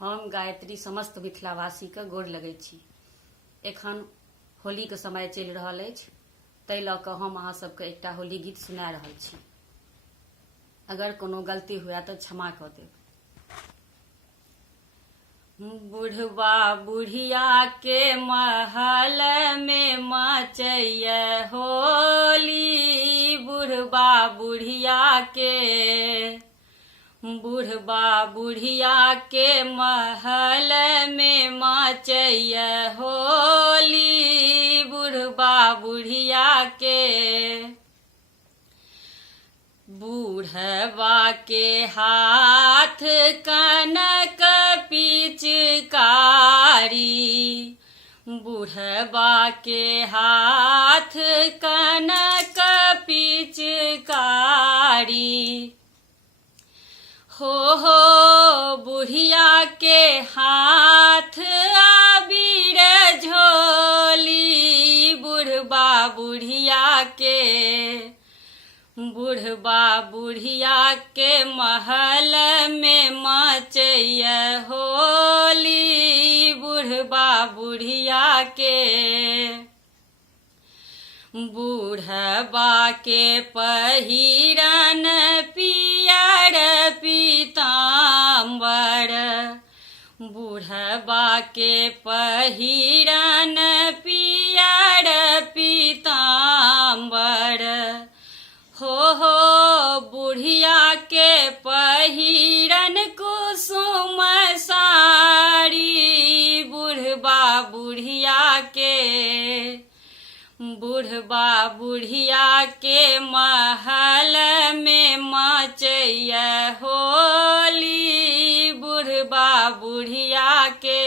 हम गायत्री समस्त मिथिलावासी के गोर लगै छी। एखन होली के समय चलि रहल अछि, ताहि लऽ कऽ हम अहाँ सबके एकटा होली गीत सुना रहल छी। अगर कोनो गलती हुए तऽ क्षमा कऽ देब। बुढ़वा बुढ़िया के महल में मचैया होली, बुढ़वा बुढ़िया के महल में मचैया होली, बुढ़वा बुढ़िया के बूढ़वा के हाथ कनक पिचकारी, बुढ़वा के हाथ कनक पिचकारी। हो बुढ़िया के हाथ अबीर झोली, बुढ़वा बुढ़िया के महल में मचैया होली, बुढ़वा बुढ़िया के बूढ़वा के पहिरन पियर पीताम्बर, बुढ़वा के पहिरन पियर पीताम्बर। हो बुढ़िया के पहिरन कुसुम साड़ी, बुढ़वा बुढ़िया के महल में मचैया होली, बुढ़वा बुढ़िया के।